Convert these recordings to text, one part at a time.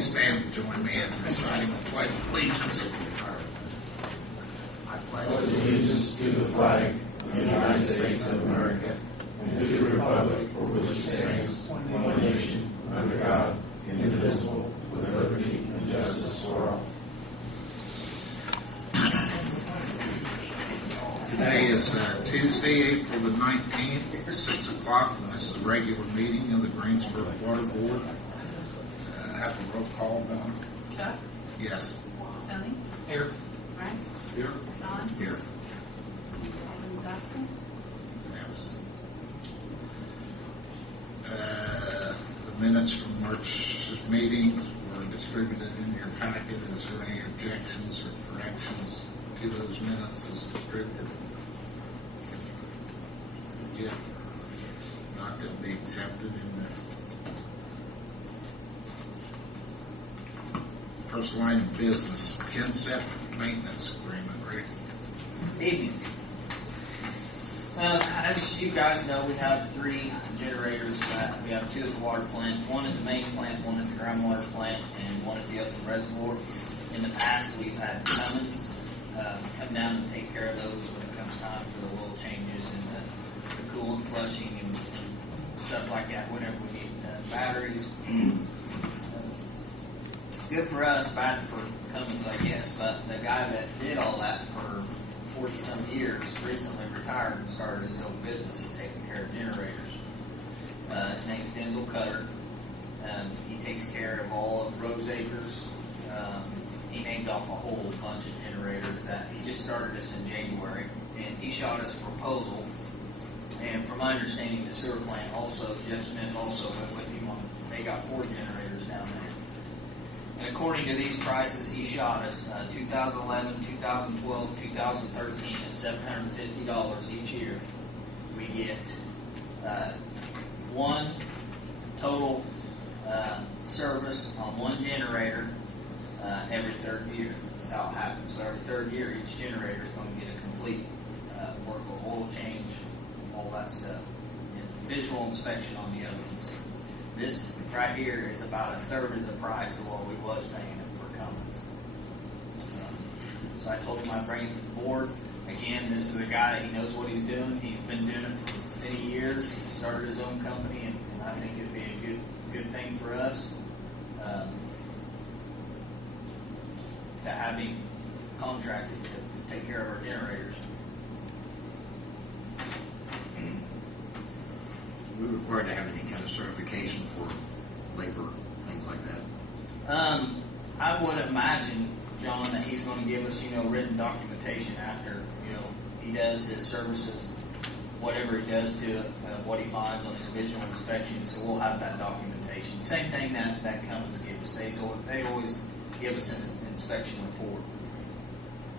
please stand and join me in reciting the Pledge of Allegiance? I pledge allegiance to the flag of the United States of America and to the republic for which it stands, one nation, under God, indivisible, with liberty and justice for all. Today is Tuesday, April the 19th, 6 o'clock, and this is a regular meeting of the Greensburg Water Board. Have a roll call, Don. Chuck? Yes. Tony? Here. Frank? Here. Don? Here. Alvin Saxon? Absent. The minutes from March's meetings were distributed in your packet. Is there any objections or corrections to those minutes as distributed? Yeah. Not to be accepted in the first line of business, Gunset maintenance agreement, Rick. Evening. As you guys know, we have 3 generators. We have 2 at the water plant, 1 at the main plant, 1 at the groundwater plant, and 1 at the upper reservoir. In the past, we've had Cummins come down and take care of those when it comes time for the oil changes and the coolant flushing and stuff like that, whenever we need batteries. Good for us, bad for Cummins, I guess, but the guy that did all that for 40-some years recently retired and started his own business of taking care of generators. His name's Denzel Cutter. He takes care of all of Rose Acres. He named off a whole bunch of generators that he just started us in January, and he shot us a proposal. And from my understanding, the sewer plant also, Jeff Smith also went with him on. They got 4 generators down there. And according to these prices, he shot us 2011, 2012, 2013 at $750 each year. We get 1 total service on 1 generator every 3rd year. That's how it happens. So every 3rd year, each generator is going to get a complete work of oil change, all that stuff, and visual inspection on the other ones. This right here is about 1/3 of the price of what we was paying him for Cummins. So I told him I'd bring it to the board. Again, this is a guy that he knows what he's doing. He's been doing it for many years. He started his own company, and I think it'd be a good thing for us to have him contracted to take care of our generators. We required to have any kind of certification for labor, things like that. I would imagine, John, that he's going to give us, written documentation after, he does his services, whatever he does to it, what he finds on his visual inspection. So we'll have that documentation. Same thing that Cummins gave us. They always give us an inspection report.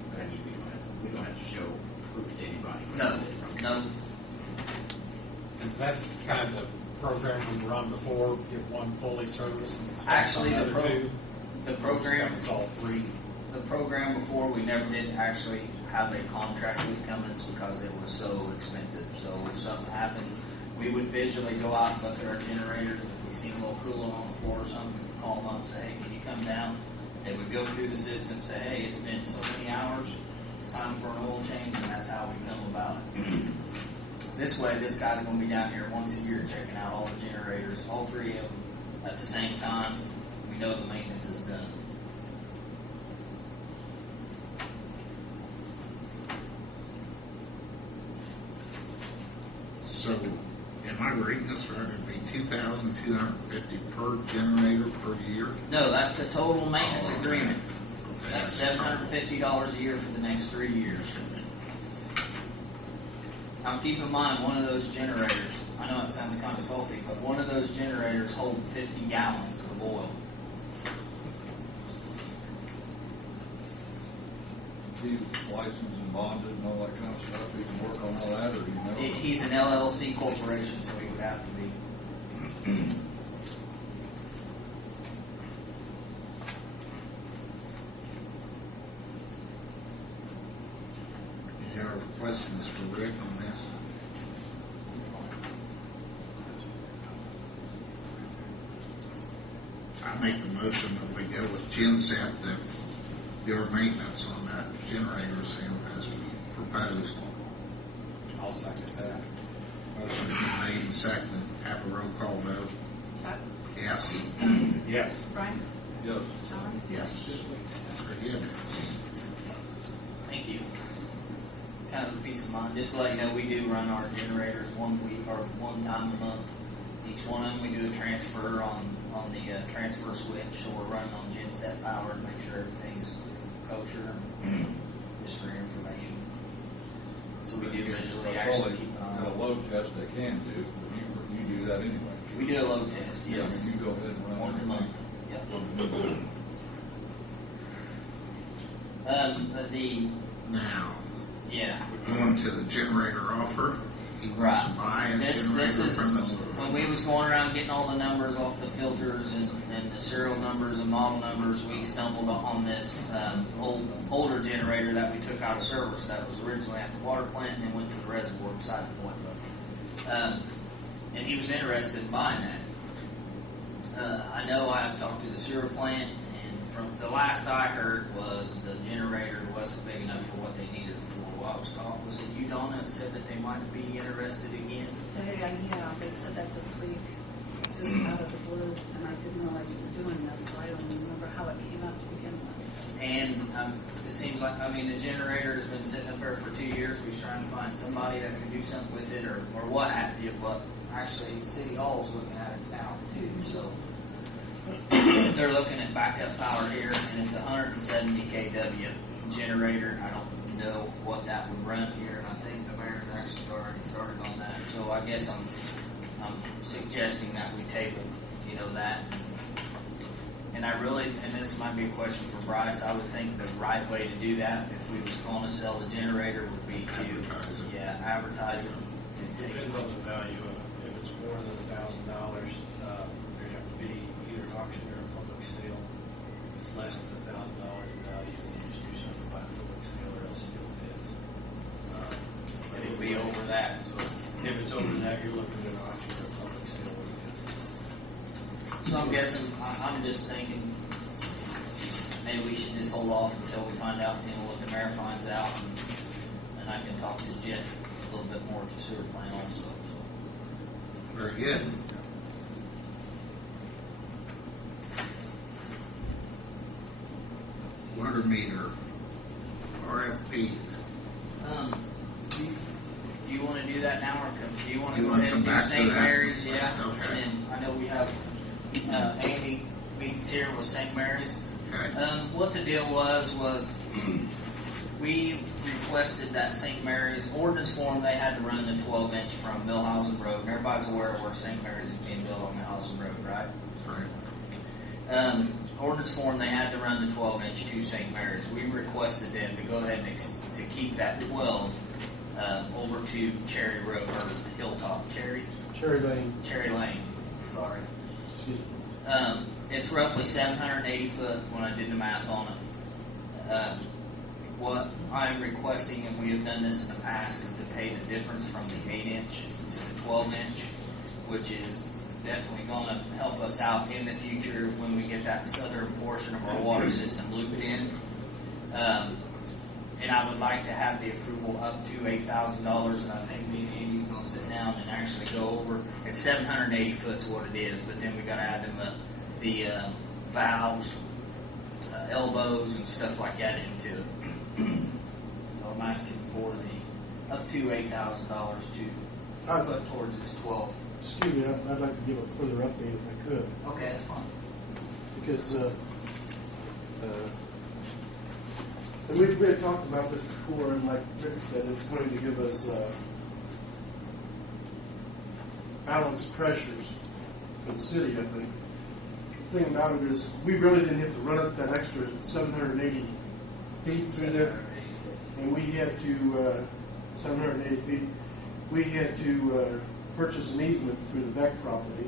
But I mean, we don't have to show proof to anybody. No. Is that kind of the program we run before? Get 1 fully serviced and inspect Actually, on the other 2? The program, It's all 3. the program before, we never did actually have a contract with Cummins because it was so expensive. So if something happened, we would visually go out and look at our generators. If we see a little coolant on the floor or something, we could call them up and say, hey, can you come down? They would go through the system, say, hey, it's been so many hours, it's time for an oil change, and that's how we come about it. This way, this guy's going to be down here once a year checking out all the generators, all 3 of them at the same time. We know the maintenance is done. So, am I reading this right? It'd be $2,250 per generator per year? No, that's the total maintenance agreement. Okay. That's $750 a year for the next 3 years. Now keep in mind, one of those generators, I know it sounds kind of salty, but one of those generators hold 50 gallons of oil. He's licensed and bonded and all that kind of stuff. He can work on all that, or do you know? He's an LLC corporation, so he would have to be. Any other questions for Rick on this? I make the motion that we go with Gunset to do our maintenance on that generator, same as we proposed. I'll second that. Motion been made and seconded. Have a roll call vote. Chuck? Yes. Yes. Brian? Yes. John? Yes. Very good. Thank you. Kind of a peace of mind. Just to let you know, we do run our generators 1 week or 1 time a month. Each one of them, we do a transfer on the transfer switch, so we're running on Gunset power to make sure everything's kosher, just for your information. So we do visually That's all actually keep an eye a on it. load test they can do, but you do that anyway. We do a load test, Yeah, yes, you go ahead and run. once a month. Yep. Now, Yeah. we're going to the generator offer. He wants Right. to buy a This generator is from us. when we was going around getting all the numbers off the filters and the serial numbers and model numbers. We stumbled on this older generator that we took out of service that was originally at the water plant and then went to the reservoir beside the point. And he was interested in buying that. I know I have talked to the sewer plant, and from the last I heard was the generator wasn't big enough for what they needed it for. Well, I was talking, was it you, Donna, that said that they might be interested again? Yeah, they said that this week, just out of the blue, and I didn't realize you were doing this, so I don't remember how it came up to begin with. And it seems like, I mean, the generator has been sitting up there for 2 years. We're trying to find somebody that can do something with it or what have you. But actually, City Hall's looking at it now too. So they're looking at backup power here, and it's 170 kW generator. I don't know what that would run here, and I think the mayor's actually already started on that. So I guess I'm suggesting that we table, that. And I really, and this might be a question for Bryce, I would think the right way to do that, if we was going to sell the generator, would be to Advertise it. advertise it. Depends on the value of it. If it's more than $1,000, there have to be either an auction or a public sale. If it's less than $1,000 in value, you just do something by public sale or else it bids. It would be over that. So if it's over that, you're looking at an auction or a public sale. So I'm guessing, I'm just thinking, maybe we should just hold off until we find out, what the mayor finds out, and I can talk to Jeff a little bit more to sewer plant also. So. Very good. Water meter, RFP'S. Do you want to do that now, or do you want to You go wanna ahead come and do back to St. that? Mary's? Yeah. Okay. And I know we have Amy meetings here with St. Mary's. Okay. What the deal was we requested that St. Mary's ordinance form, they had to run the 12-inch from Millhausen Road, and everybody's aware of where St. Mary's is being built on Millhausen Road, right? Right. Ordinance form, they had to run the 12-inch to St. Mary's. We requested them to go ahead and to keep that 12 over to Cherry Road, or Hilltop, Cherry Lane, sorry. Excuse me. It's roughly 780 foot when I did the math on it. What I'm requesting, and we have done this in the past, is to pay the difference from the 8-inch to the 12-inch, which is definitely going to help us out in the future when we get that southern portion of our water system looped in. And I would like to have the approval up to $8,000, and I think me and Amy's going to sit down and actually go over. It's 780 foot is what it is, but then we got to add in the valves, elbows, and stuff like that into it. So I'm asking for the up to $8,000 I'd to like, put towards this 12. excuse me, I'd like to give a further update if I could, Okay, that's fine. because and we had talked about this before, and like Rick said, it's going to give us balanced pressures for the city, I think. The thing about it is, we really didn't have to run up that extra 780 feet through there, and we had to 780 feet. We had to purchase an easement through the Beck property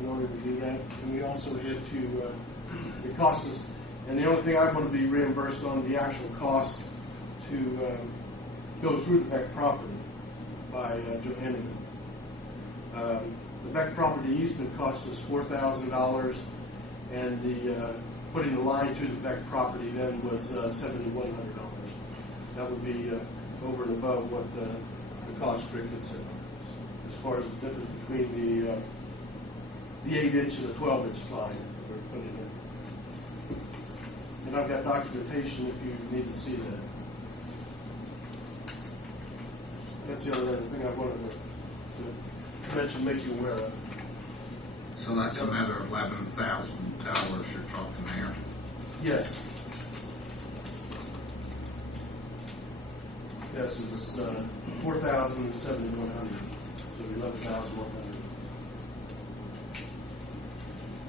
in order to do that, and we also had to. It cost us, and the only thing I want to be reimbursed on the actual cost to go through the Beck property by Johanneman. The Beck property easement cost us $4,000, and the putting the line to the back property then was $7,100. That would be over and above what the cost Rick had said. As far as the difference between the 8-inch and the 12-inch line that we're putting in. And I've got documentation if you need to see that. That's the other thing I wanted to mention, make you aware of. So that's another $11,000 you're talking there. Yes. Yes, it was 4,000 and 7,100, so 11,100.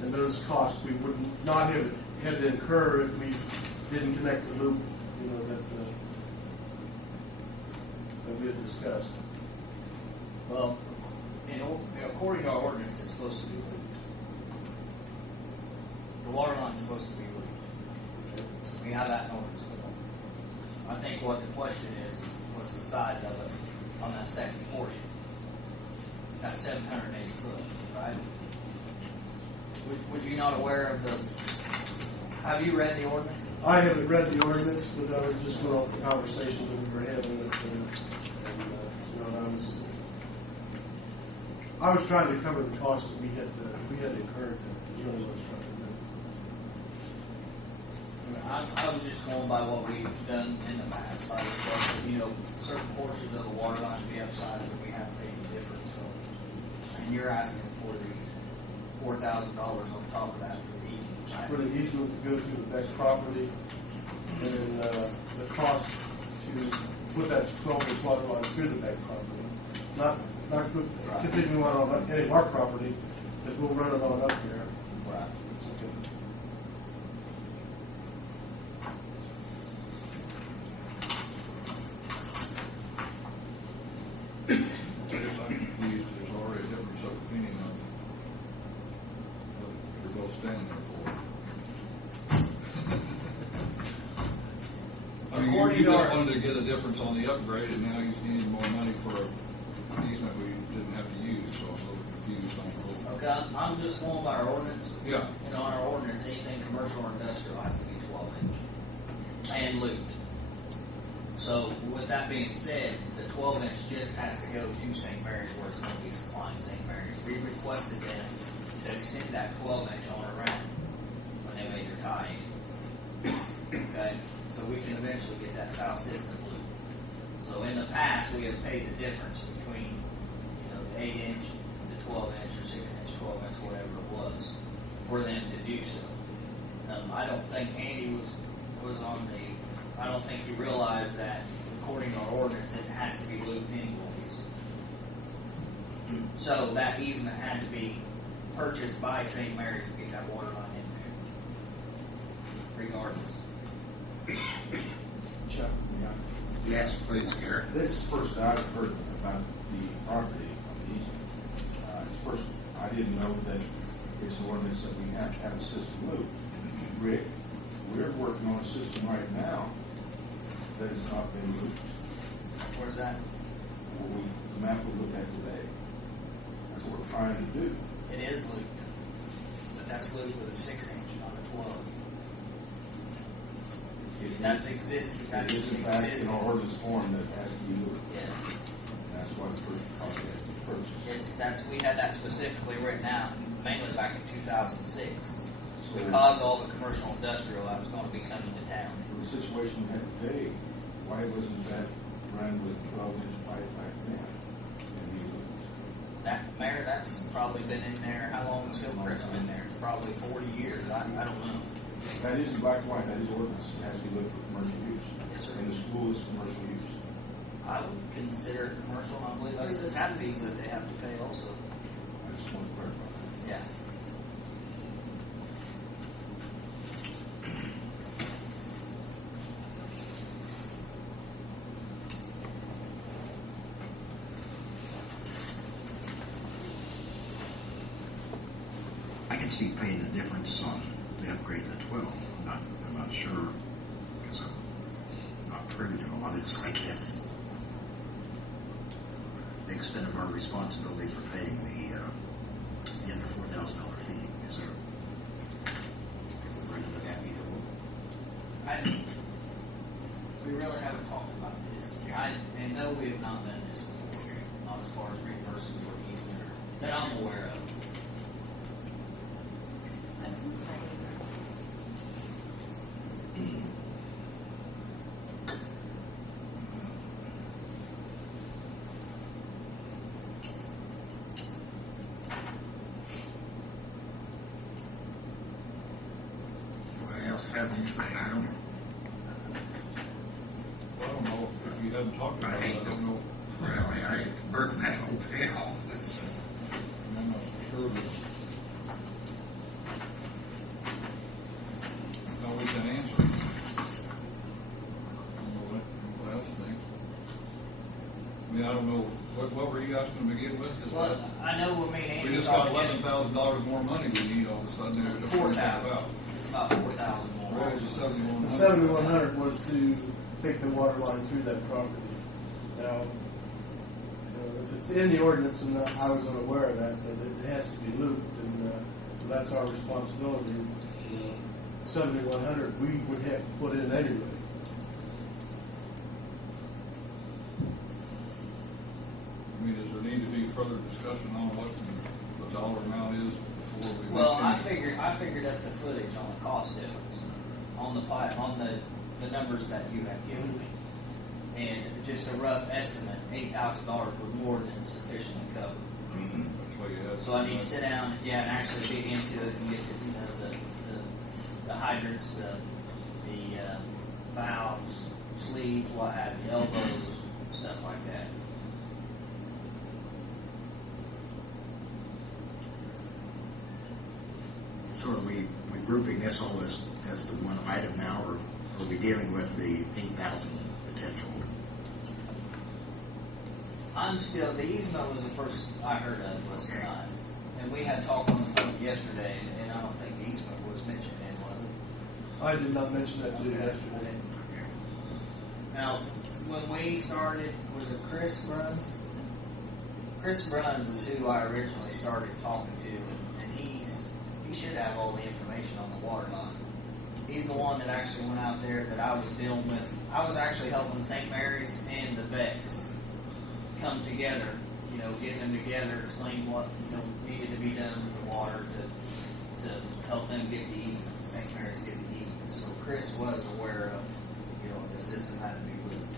And those costs we would not have had to incur if we didn't connect the loop, you know, that we had discussed. Well, according to our ordinance, it's supposed to be looped. The water line's supposed to be looped. We have that in ordinance. I think what the question is what's the size of it on that second portion? That's 780 foot, right? Would you not aware of the? Have you read the ordinance? I haven't read the ordinance, but I was just going off the conversation that we were having, and you know, I was trying to cover the cost that we had incurred. Is really what I was trying to do. I was just going by what we've done in the past. By the, you know, certain portions of the water line to be upsized that we have to pay the difference. So, and you're asking for the $4,000 on top of that for the easement, right? For the easement to go through the back property, and the cost to put that 12-inch water line through the back property, not continuing on any of our property, because we'll run it on up there. Right. Okay. I guess I'm confused, there's already a difference of opinion on what you're both standing there for. I mean, According you to just our- wanted to get a difference on the upgrade, and now you need more money for an easement we didn't have to use, so I'm a little confused on the whole. Okay, I'm just going by our ordinance. Yeah. And on our ordinance, anything commercial or industrial has to be 12-inch and looped. So with that being said, the 12-inch just has to go to St. Mary's where it's going to be supplying St. Mary's. We requested them to extend that 12-inch on around when they made their tie-in. Okay, so we can eventually get that south system loop. So in the past, we have paid the difference between, you know, the 8-inch, the 12-inch, or 6-inch, 12-inch, whatever it was, for them to do so. I don't think Andy was on the. I don't think he realized that according to our ordinance, it has to be looped anyways. So that easement had to be purchased by St. Mary's to get that water line in there, regardless. Chuck, Yes, please, Gary. this is the first I've heard about the property on the easement. It's first, I didn't know that it's an ordinance that we have to have a system loop. Rick, we're working on a system right now that has not been looped. Where's that? The map we looked at today. That's what we're trying to do. It is looped, but that's looped with a 6-inch, not a 12. That's existing. It That's is in fact in existing. our ordinance form that has to be looped. Yes. That's why the first property has to be purchased. We had that specifically written out, mainly back in 2006. So- Because all the commercial industrial that was going to be coming to town. For the situation we had today, why wasn't that run with 12-inch pipe back then? And we looped? That, Mayor, that's probably been in there. How long has Silvercrest been there? Probably 40 years. I don't know. That isn't black and white, that is ordinance. It has to be looked for commercial use. Yes, sir. And the school is commercial use. I would consider it commercial. I believe that's the tap fees that they have to pay also. I just want to clarify that. Yeah. I can see paying the difference on the upgrade to 12. I'm not sure, because I'm not privy to a lot of this, I guess. The extent of our responsibility for paying the under $4,000 fee, is there? We're into that. we really haven't talked about this. And no, we have not done this before, not as far as reimbursing for easement that I'm aware of. I don't know that either. Anybody else have anything? I don't. Well, I don't know if you hadn't talked about it, I don't know. Really, I hate to burden that whole bill. I'm not so sure that. No, we can answer. I don't know what else thinks. I mean, I don't know, what were you guys gonna begin with? 'Cause Well, I know when me and Andy we just got talked $11,000 more money we need all of a sudden. and we don't know what 4,000. about. It's about 4,000 more. What was the 7,100? The 7,100 was to take the water line through that property. Now, if it's in the ordinance, and I was unaware of that, but it has to be looped, and that's our responsibility. 7,100 we would have to put in anyway. I mean, does there need to be further discussion on what the dollar amount is before we? Well, make I any- figured up the footage on the cost difference on the pipe, on the numbers that you have given me. And just a rough estimate, $8,000 was more than sufficient to cover. That's why you have. So I need to sit down, and actually dig into it and get to, the hydrants, the valves, sleeves, what have you, elbows, stuff like that. So are we grouping this all as the one item now, or are we dealing with the 8,000 potential? The easement was the first I heard of was Okay. tonight. And we had talked on the phone yesterday, and I don't think the easement was mentioned in, was it? I did not mention that to you yesterday. Okay. Now, when we started, was it Chris Bruns? Chris Bruns is who I originally started talking to, and he should have all the information on the water line. He's the one that actually went out there that I was dealing with. I was actually helping St. Mary's and the Becks come together, get them together, explain what, needed to be done with the water to help them get the easement, St. Mary's get the easement. So Chris was aware of, the system had to be looped.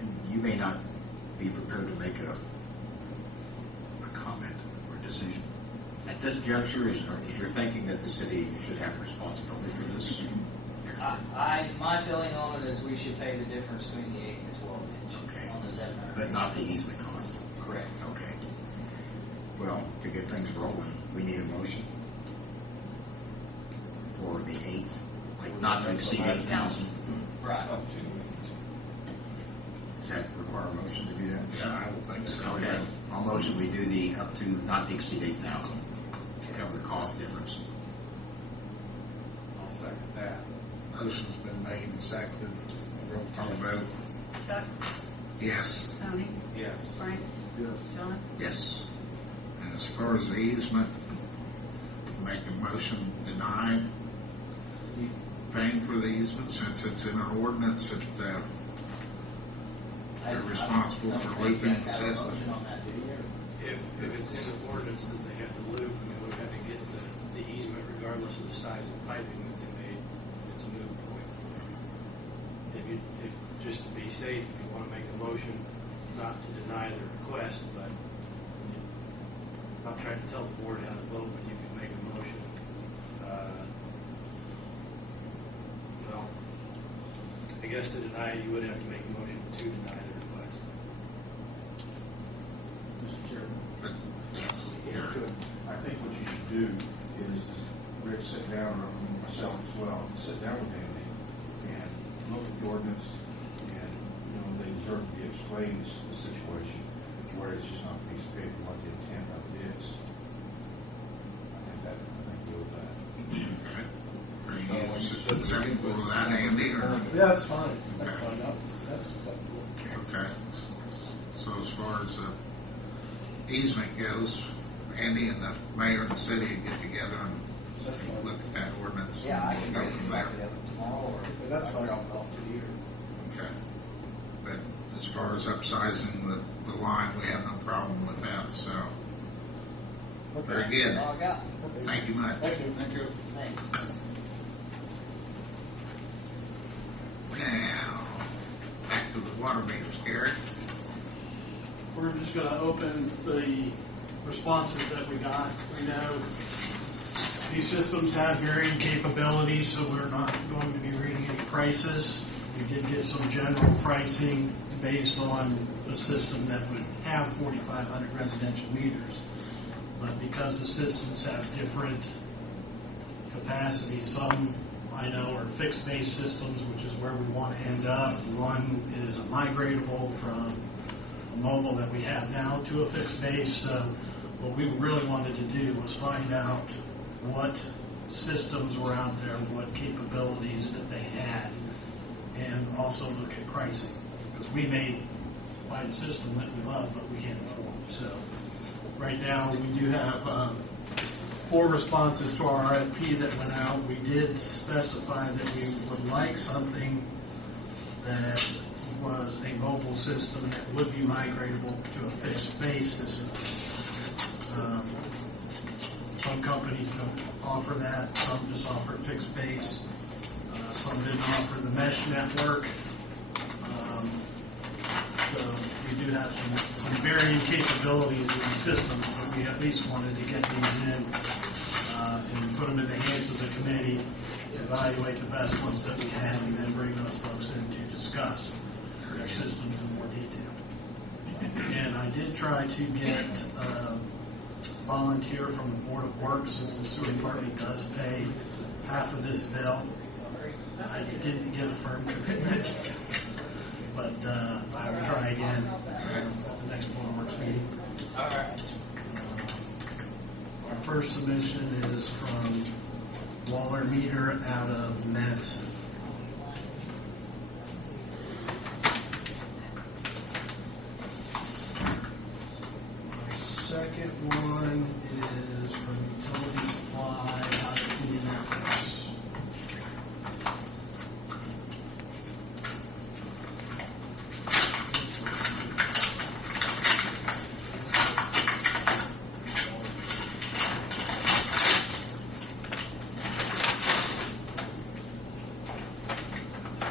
And you may not be prepared to make a comment or decision. At this juncture, is your thinking that the city should have responsibility for this? My feeling on it is we should pay the difference between the 8 and the 12 inch Okay. on the 700. But not the easement cost? Correct. Okay. Well, to get things rolling, we need a motion for the 8, like not to exceed 8,000. Right. Does that require a motion to do that? Yeah, I would think so. Okay. I'll motion we do the up to not to exceed 8,000 to cover the cost difference. I'll second that. Motion's been made and seconded. Roll call vote. Chuck, Yes. Tony, Yes. Frank, Yes. John, Yes. And as far as the easement, make a motion deny paying for the easement since it's in our ordinance that they're responsible for looping the system. Motion on that, do you? If it's in the ordinance that they have to loop, we would have to get the easement regardless of the size of piping that they made. It's a moot point. If just to be safe, if you want to make a motion not to deny the request, but I'm not trying to tell the board how to vote, but you can make a motion. Well, I guess to deny, you would have to make a motion to deny the request. Mr. Chairman, But, yes, if you could, I think what you should do is, Rick, sit down, or myself as well, sit down with Andy and look at the ordinance, and, they deserve to be explained the situation, where it's just not a piece of paper, what the intent of it is. I think we'll do that. okay. Are you acceptable with that, Andy, or? Yeah, that's fine. That's fine. That's acceptable. Okay. So as far as the easement goes, Andy and the mayor and the city get together and look at that ordinance. Yeah, I and can go bring you from a there. copy of it tomorrow, or That's I can fine. drop it off to you. Okay. But as far as upsizing the line, we have no problem with that, so. Very Okay. good. That's all I got. Thank you much. Thank you. Thank you. Thanks. Now, back to the water meters, Gary. We're just going to open the responses that we got. We know these systems have varying capabilities, so we're not going to be reading any prices. We did get some general pricing based on a system that would have 4,500 residential meters. But because the systems have different capacities, some I know are fixed-base systems, which is where we want to end up. One is a migratable from a mobile that we have now to a fixed base. So what we really wanted to do was find out what systems were out there, what capabilities that they had, and also look at pricing. Because we may find a system that we love, but we can't afford. So right now we do have 4 responses to our RFP that went out. We did specify that we would like something that was a mobile system that would be migratable to a fixed base system. Some companies don't offer that, some just offer fixed base. Some didn't offer the mesh network. So we do have some varying capabilities in the systems, but we at least wanted to get these in and put them in the hands of the committee, evaluate the best ones that we had, and then bring those folks in to discuss their systems in more detail. And I did try to get volunteer from the Board of Works, since the sewer department does pay half of this bill. I didn't get a firm commitment, but I will try again at the next Board of Works meeting. All right. Our first submission is from Waller Meter out of Madison. Our second one is from Utility Supply out of Indianapolis.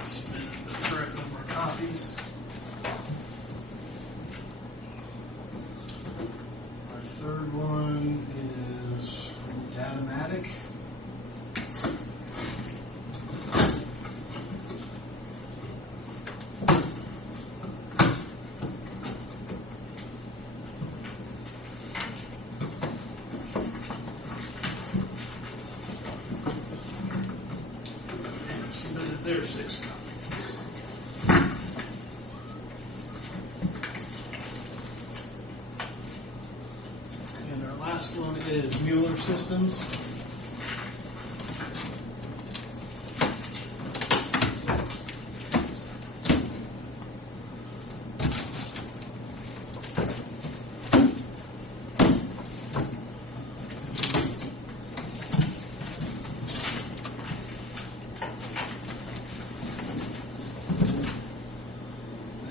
Submit the correct number of copies. Our third one is from Datamatic. And submitted their 6 copies. And our last one is Mueller Systems.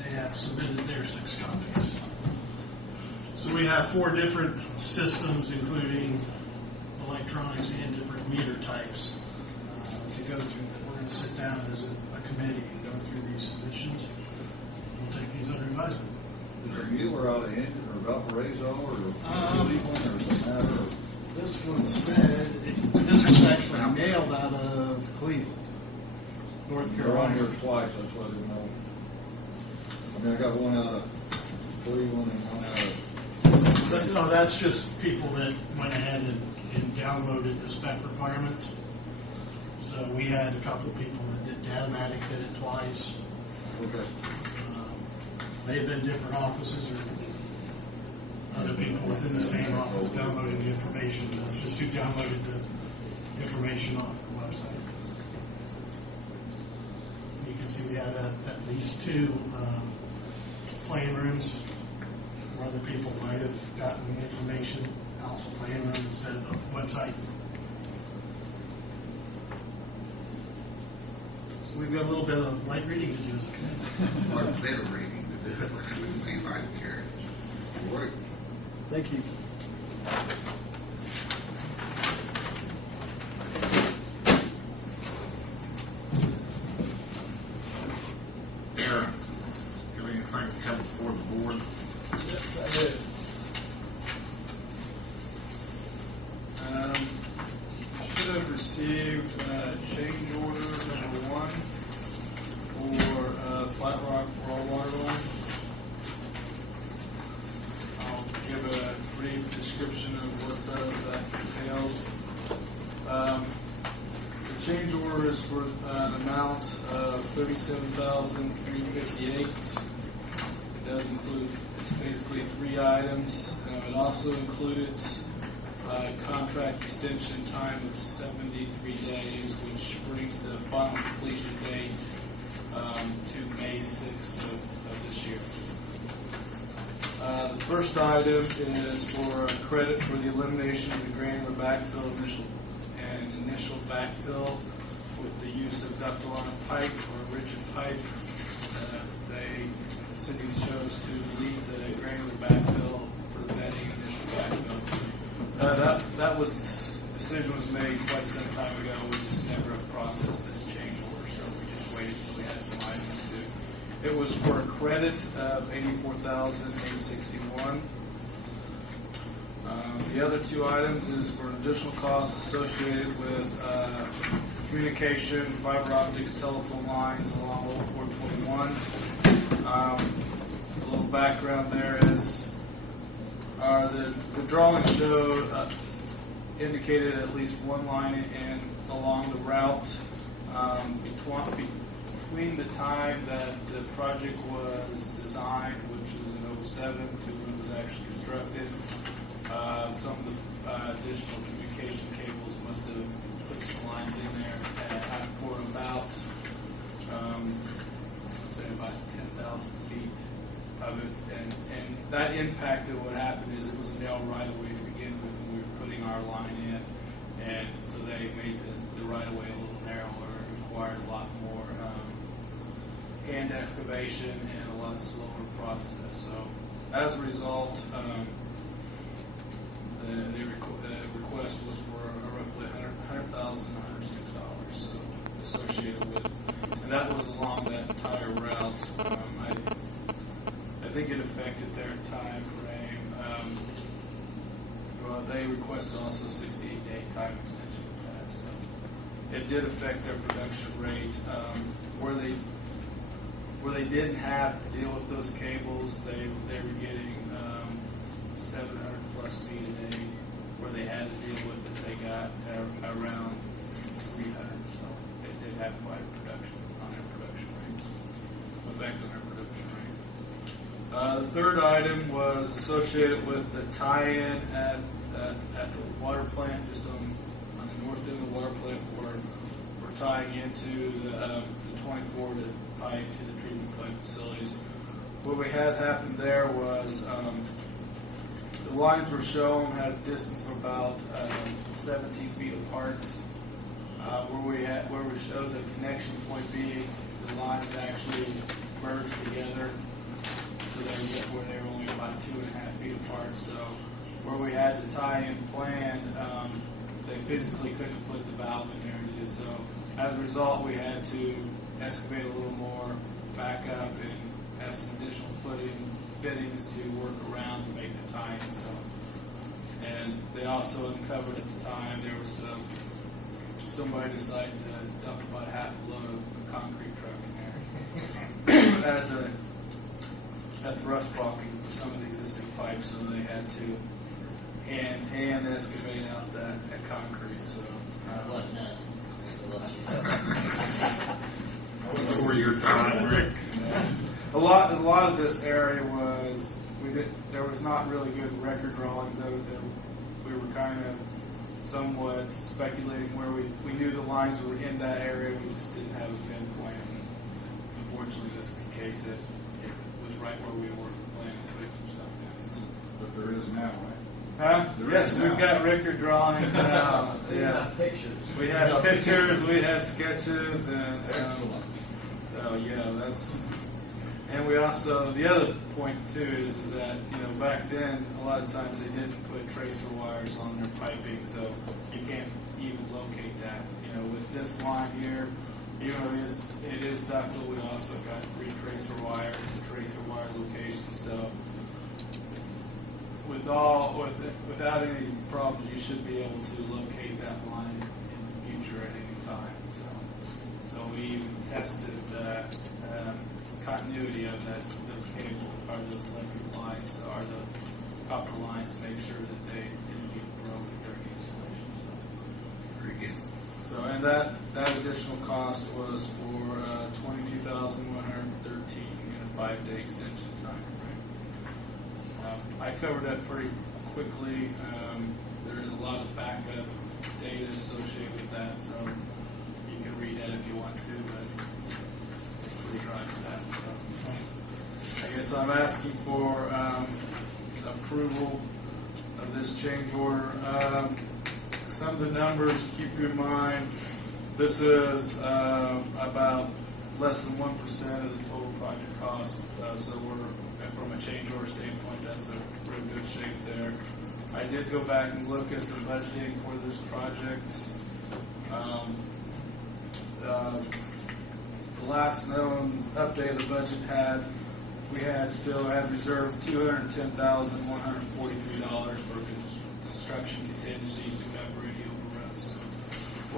They have submitted their 6 copies. So we have 4 different systems, including electronics and different meter types, to go through. We're going to sit down as a committee and go through these submissions. We'll take these under advisement. Is there Mueller out of Engine or Valparaiso or Cleveland or does it matter? This one said, this was actually mailed out of Cleveland, North They're on Carolina. here twice, that's why I didn't know. I mean, I got one out of Cleveland and one out of, No, that's just people that went ahead and downloaded the spec requirements. So we had a couple of people that did Datamatic, did it twice. okay. They've been different offices or other people within the same office downloading the information. That's just who downloaded the information off the website. You can see we have at least 2 playing rooms where other people might have gotten the information off the playing room instead of the website. So we've got a little bit of light reading to do. Is okay. Quite a bit of reading to do. It looks like we might carry. All right. Thank you. Aaron, got anything to come before the board? Yes, I do. Should have received change order number 1 for Flat Rock Raw Water Line. I'll give a brief description of what that entails. The change order is for an amount of $37,358. It does include, it's basically 3 items. It also includes contract extension time of 73 days, which brings the final completion date to May 6th of this year. The first item is for a credit for the elimination of the granular backfill initial backfill with the use of ductile iron pipe or rigid pipe. The city chose to leave the granular backfill for the vetting initial backfill. Decision was made quite some time ago. We just never processed this change order, so we just waited until we had some items to do. It was for a credit of $84,861. The other 2 items is for additional costs associated with communication, fiber optics, telephone lines along Local 421. A little background there is the drawing showed indicated at least one line along the route between the time that the project was designed, which was in 2007, to when it was actually constructed. Some of the additional communication cables must have put some lines in there for about 10,000 feet of it, and that impacted what happened is it was a narrow right of way to begin with when we were putting our line in, and so they made the right of way a little narrower. It required a lot more hand excavation and a lot slower process. So as a result, the request was for roughly $100,106 so associated with, and that was along that entire route. I think it affected their time frame. They requested also 68-day time extension with that, so it did affect their production rate. Where they didn't have to deal with those cables, they were getting 700 plus feet a day. Where they had to deal with it, they got around 300. So it did have quite a production on their production rates, effect on their production rate. The third item was associated with the tie-in at the water plant, just on the north end of the water plant, where we're tying into the 24 to pipe to the treatment plant facilities. What we had happen there was the lines were shown had a distance of about 17 feet apart. Where we showed the connection point being, the lines actually merged together, so where they were only about 2.5 feet apart. So where we had the tie-in planned, they physically couldn't put the valve in there to do so. As a result, we had to excavate a little more, back up, and have some additional fittings to work around to make the tie-in. So, and they also uncovered at the time there was somebody decided to dump about half a load of a concrete truck in there as a thrust blocking for some of the existing pipes, so they had to hand excavate out that concrete. So Before your time, Rick. a lot of this area was there was not really good record drawings of it. We were kind of somewhat speculating where we knew the lines were in that area. We just didn't have a pinpoint. Unfortunately, this case it was right where we were planning to put some stuff in. But there is now, right? Yes, we've got record drawings now. Yes. We have pictures, we have sketches, and so yeah, that's. And we also, the other point too is that, you know, back then a lot of times they didn't put tracer wires on their piping, so you can't even locate that. You know, with this line here, even though it is ductile, we also got 3 tracer wires and tracer wire locations. So without any problems, you should be able to locate that line in the future at any time. So we even tested continuity of those cables, or those electric lines, or the copper lines, to make sure that they didn't get broken during installation. So. Very good. So, and that additional cost was for $22,113 and a 5-day extension time frame. I covered that pretty quickly. There is a lot of backup data associated with that, so you can read that if you want to, but it's pretty dry stuff. So I guess I'm asking for approval of this change order. Some of the numbers, keep in mind, this is about less than 1% of the total project cost. So we're, from a change order standpoint, that's a real good shape there. I did go back and look at the budgeting for this project. The last known update of the budget we still had reserved $210,143 for construction contingencies to cover any overruns. So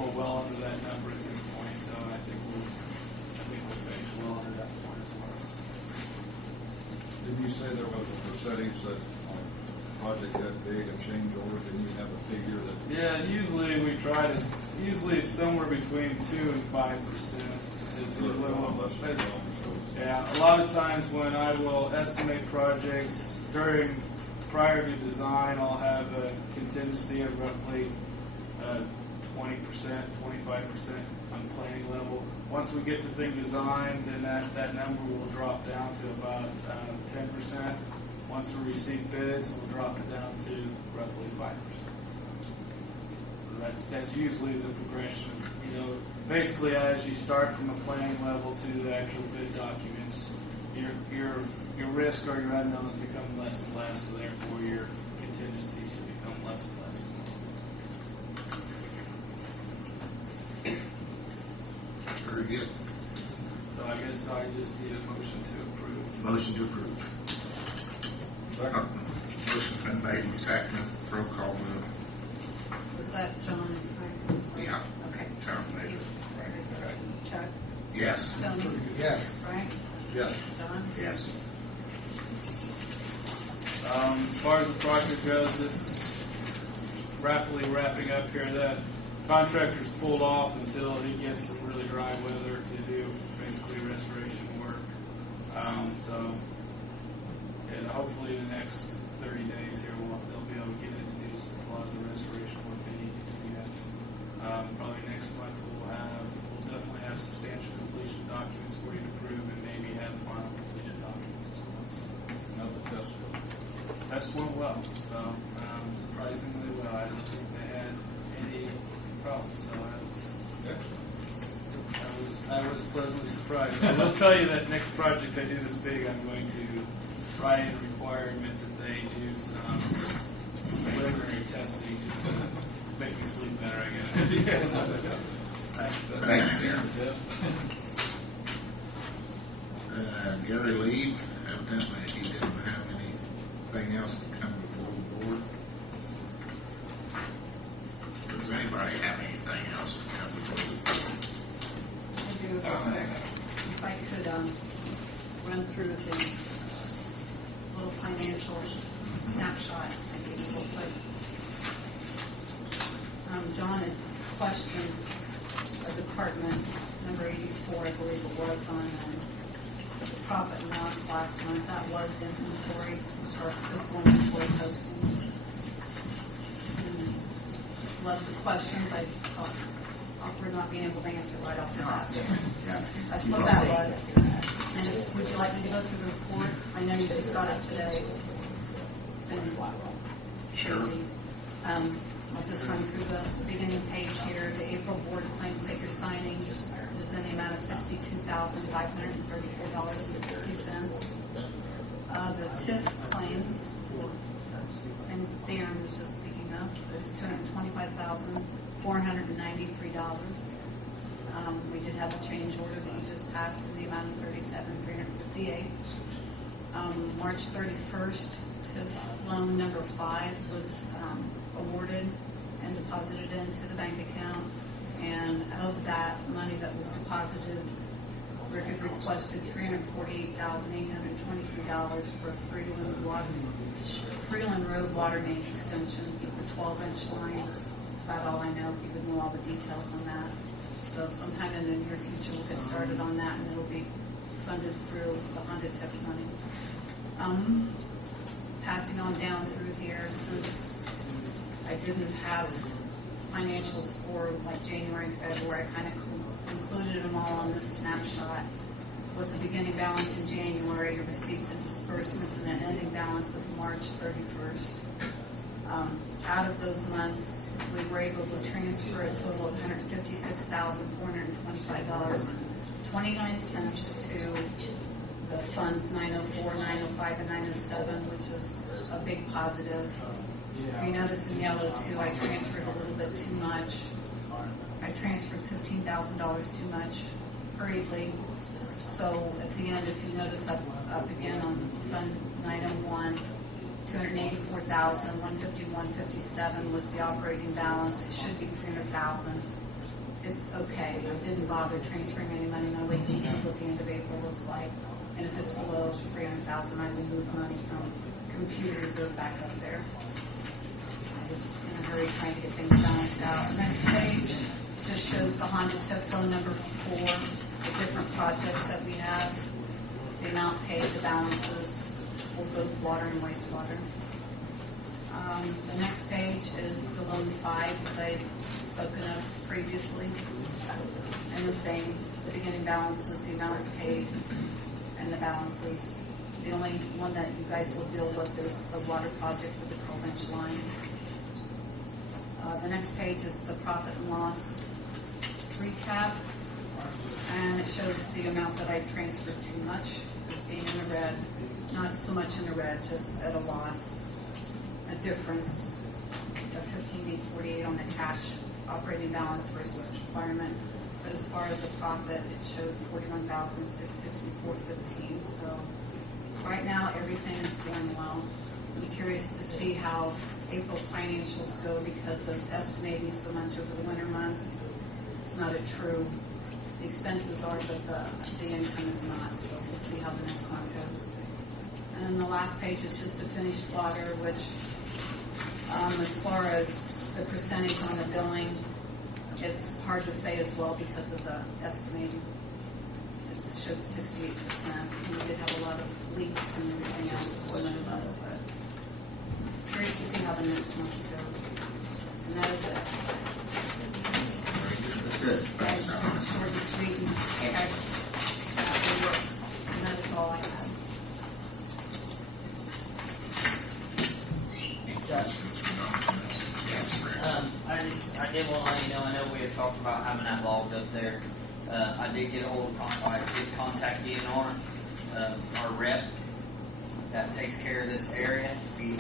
we're well under that number at this point, so I think we'll finish well under that point as well. Didn't you say there was a percentage that on a project that big, a change order, didn't you have a figure that? Yeah, usually it's somewhere between 2 and 5%. Yeah, a lot of times when I will estimate projects prior to design, I'll have a contingency of roughly 20%, 25% on planning level. Once we get the thing designed, then that number will drop down to about 10%. Once we receive bids, we'll drop it down to roughly 5%. So that's usually the progression. You know, basically as you start from a planning level to the actual bid documents, your risk or your unknowns become less and less, so therefore your contingency should become less and less as well. Very good. So I guess I just need a motion to approve. Motion to approve. Motion been made and seconded. Roll call vote. Was that John and Frank? Yeah. Okay. John Thank made you. it. Chuck? Yes. Tony? Yes. Frank? Yes. John? Yes. As far as the project goes, it's rapidly wrapping up here. That contractor's pulled off until he gets some really dry weather to do basically restoration work. Hopefully the next 30 days here, they'll be able to get in and do a lot of the restoration work they need to do. Probably next month we'll definitely have substantial completion documents for you to prove, and maybe have final completion documents as well. So, Now the test goes. test went well, so surprisingly well. I don't think they had any problems, so I was pleasantly surprised. I will tell you that next project I do this big, I'm going to write in a requirement that they do some preliminary testing just to make me sleep better, I guess. Thanks, Gary. Gary Lee, evidently he didn't have anything else to come before the board. Does anybody have anything else to come before the board? I do. If I could run through the little financial snapshot I gave you real quick. John had questioned a department, number 84, I believe it was, on the profit and loss last month. That was inventory, or fiscal inventory posting. Love the questions. I thought we're not being able to answer right off the bat. Yeah. That's what that was. And would you like me to go through the report? I know you just got it today. Sure. crazy. I'll just run through the beginning page here. The April board claims that you're signing is in the amount of $62,534.60. The TIF claims, things Darren was just speaking of, is $225,493. We did have a change order that you just passed in the amount of $37,358. March 31st, TIF loan number 5 was awarded and deposited into the bank account. And of that money that was deposited, Rick had requested $348,823 for Freeland Road water main extension. It's a 12-inch line. That's about all I know. He would know all the details on that. So sometime in the near future, we'll get started on that, and it'll be funded through the Honda TIF money. Passing on down through here, since I didn't have financials for like January and February, I kind of included them all on this snapshot with the beginning balance in January, your receipts and disbursements, and the ending balance of March 31st. Out of those months, we were able to transfer a total of $156,425.29 to the funds 904, 905, and 907, which is a big positive. If you notice in yellow too, I transferred a little bit too much. I transferred $15,000 too much hurriedly. So at the end, if you notice up again on Fund 901, $284,151.57 was the operating balance. It should be $300,000. It's okay. I didn't bother transferring any money. I'll wait to see what the end of April looks like. And if it's below $300,000, I will move money from computers that are back up there. I was in a hurry trying to get things balanced out. The next page just shows the Honda TIF phone number 4, the different projects that we have, the amount paid, the balances for both water and wastewater. The next page is the loan 5 that I've spoken of previously, and the same, the beginning balances, the amounts paid, and the balances. The only one that you guys will deal with is the water project with the 12-inch line. The next page is the profit and loss recap, and it shows the amount that I transferred too much as being in the red. Not so much in the red, just at a loss. A difference of $15,848 on the cash operating balance versus requirement. But as far as the profit, it showed $41,664.15. So right now, everything is going well. I'm curious to see how April's financials go because of estimating so much over the winter months. It's not a true. The expenses are, but the income is not. So we'll see how the next one goes. And the last page is just the finished water, which as far as the percentage on the billing, it's hard to say as well because of the estimating. It showed 68%. We did have a lot of leaks and everything else that wasn't of us, but curious to see how the next months go. And that is it. That's it. Thanks, Just Alan. short and sweet and and that is all I have. Any questions from those? Yes, Rick. I did want to let you know, I know we had talked about having that logged up there. I did get a hold of, I did contact DNR, our rep that takes care of this area. He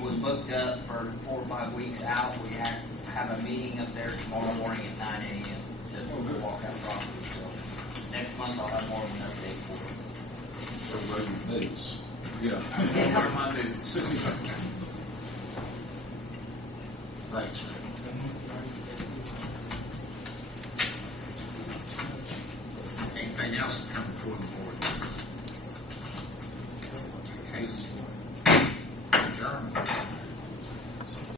was booked up for 4 or 5 weeks out. We have a meeting up there tomorrow morning at 9 a.m. just to walk that property. So next month I'll have more of an update for you. So wear your boots. Yeah. I'll wear my boots. Thanks, Rick. Anything else that come before the board?